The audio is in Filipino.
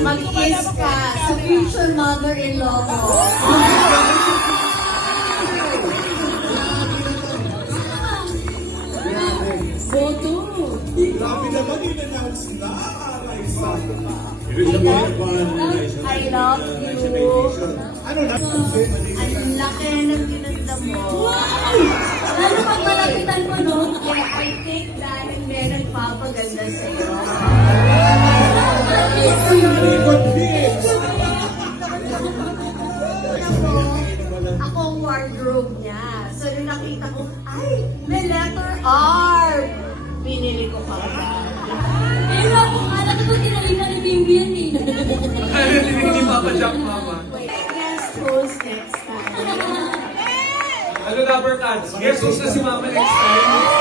Mag-kiss ka sa future mother-in-law mo. Boto. Grabe naman, in-announce na. I love you. Ano na? Ang laki ng ginanda mo. Lalo pag malapitan mo, no? Kaya I think dahil may nagpapaganda sa'yo. Ako ang wardrobe niya. So, nung nakita ko, ay, may letter R. Pinili ko pa ba? Pero ako, alam ko tinalita ni Bimbi yan eh. Kaya hindi Papa Jack, Mama. Wait, guest host next time. Ano, Lover Cats? Guess who's na si Mama next time?